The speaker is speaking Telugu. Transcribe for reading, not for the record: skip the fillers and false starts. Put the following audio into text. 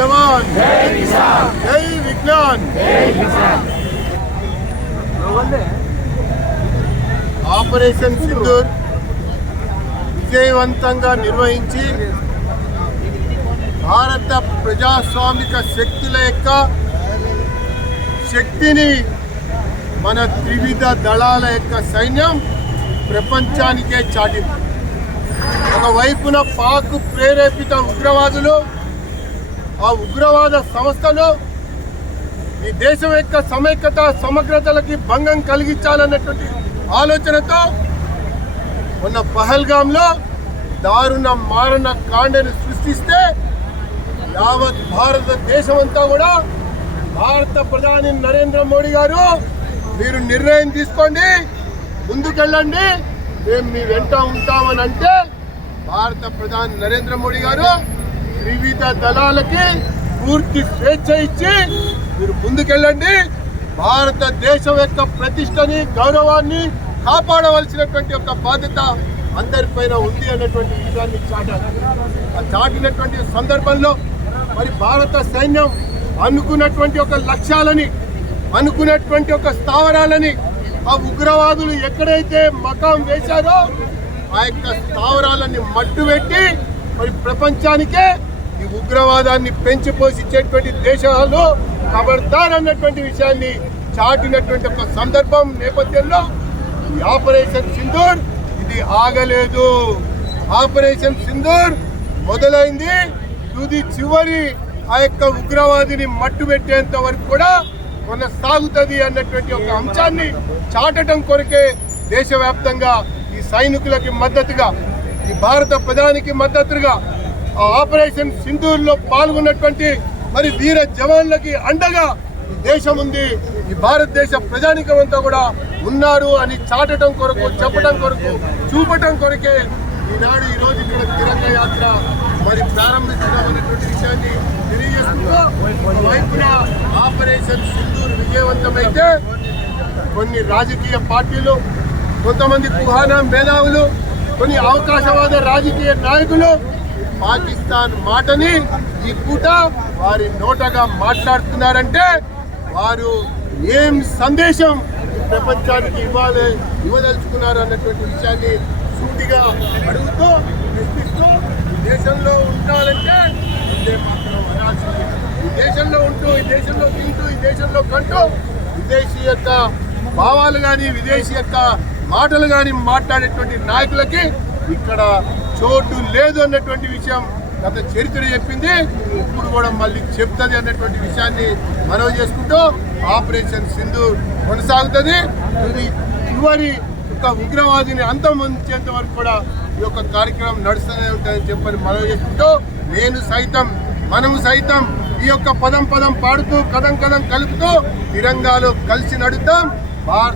जवान, जय विज्ञान। ఆపరేషన్ సింధూర్ విజయవంతంగా నిర్వహించి భారత ప్రజాస్వామిక శక్తుల యొక్క శక్తిని మన త్రివిధ దళాల యొక్క సైన్యం ప్రపంచానికే చాటింది. ఒకవైపున పాక్ ప్రేరేపిత ఉగ్రవాదులు, ఆ ఉగ్రవాద సంస్థలు ఈ దేశం యొక్క సమైక్యత సమగ్రతలకి భంగం కలిగించాలన్నటువంటి ఆలోచనతో మొన్న పహల్గామ్లో దారుణ మారణ కాండను సృష్టిస్తే యావత్ భారతదేశం అంతా కూడా భారత ప్రధాని నరేంద్ర మోడీ గారు మీరు నిర్ణయం తీసుకోండి, ముందుకెళ్ళండి, మేము మీ వెంట ఉంటామని అంటే భారత ప్రధాని నరేంద్ర మోడీ గారు వివిధ దళాలకి పూర్తి స్వేచ్ఛ ఇచ్చి మీరు ముందుకెళ్ళండి, భారతదేశం యొక్క ప్రతిష్టని గౌరవాన్ని కాపాడవలసినటువంటి ఒక బాధ్యత అందరిపైన ఉంది అన్నటువంటి విషయాన్ని చాటినటువంటి సందర్భంలో మరి భారత సైన్యం అనుకున్నటువంటి ఒక లక్ష్యాలని, అనుకున్నటువంటి ఒక స్థావరాలని ఆ ఉగ్రవాదులు ఎక్కడైతే మకాం వేశారో ఆ యొక్క స్థావరాలని మట్టుబెట్టి మరి ప్రపంచానికే ఈ ఉగ్రవాదాన్ని పెంచిపోషించేటువంటి దేశాలు ఖబర్దార్ అన్నటువంటి విషయాన్ని చాటినటువంటి ఒక సందర్భం నేపథ్యంలో ఈ ఆపరేషన్ సింధూర్ ఇది ఆగలేదు. ఆపరేషన్ సింధూర్ మొదలైంది, తుది చివరి ఆ యొక్క ఉగ్రవాదిని మట్టుబెట్టేంత వరకు కూడా కొనసాగుతుంది అన్నటువంటి ఒక అంశాన్ని చాటడం కొరకే దేశవ్యాప్తంగా ఈ సైనికులకి మద్దతుగా, ఈ భారత ప్రధానికి మద్దతుగా ఆ ఆపరేషన్ సింధూర్లో పాల్గొన్నటువంటి మరి వీర జవాన్లకి అండగా ఈ దేశం ఉంది, ఈ భారతదేశ ప్రజానికం అంతా కూడా ఉన్నారు అని చాటడం కొరకు, చెప్పడం కొరకు, చూపటం కొరకే ఈనాడు ఈరోజు ఇక్కడ తిరంగ యాత్ర మరి ప్రారంభిస్తున్నామన్నటువంటి విషయాన్ని తెలియజేస్తూ వైపున ఆపరేషన్ సింధూర్ విజయవంతమైతే కొన్ని రాజకీయ పార్టీలు, కొంతమంది కుహానా మేధావులు, కొన్ని అవకాశవాద రాజకీయ నాయకులు పాకిస్తాన్ మాటని ఈ పూట వారి నోటగా మాట్లాడుతున్నారంటే వారు ఏం సందేశం ప్రపంచానికి ఇవ్వదలుచుకున్నారు అన్నటువంటి విషయాన్ని సూటిగా అడుగుతూ ప్రశ్నిస్తూ దేశంలో ఉండాలంటే ఇదే మాత్రం అనాల్సింది. ఈ దేశంలో ఉంటూ, ఈ దేశంలో తింటూ, ఈ దేశంలో కంటూ విదేశీ యొక్క భావాలు కానీ, విదేశీ యొక్క మాటలు కానీ మాట్లాడేటువంటి నాయకులకి ఇక్కడ చోటు లేదు అన్నటువంటి విషయం గత చరిత్ర చెప్పింది, ఇప్పుడు కూడా మళ్ళీ చెప్తుంది అన్నటువంటి విషయాన్ని మనవి చేసుకుంటూ ఆపరేషన్ సింధూర్ కొనసాగుతుంది. ఇది చివరి ఒక ఉగ్రవాదిని అంతమొందేంత వరకు కూడా ఈ యొక్క కార్యక్రమం నడుస్తూనే ఉంటుందని చెప్పని మనవి చేసుకుంటూ నేను సైతం, మనము సైతం ఈ యొక్క పదం పాడుతూ కథం కలుపుతూ తిరంగాలో కలిసి నడుద్దాం.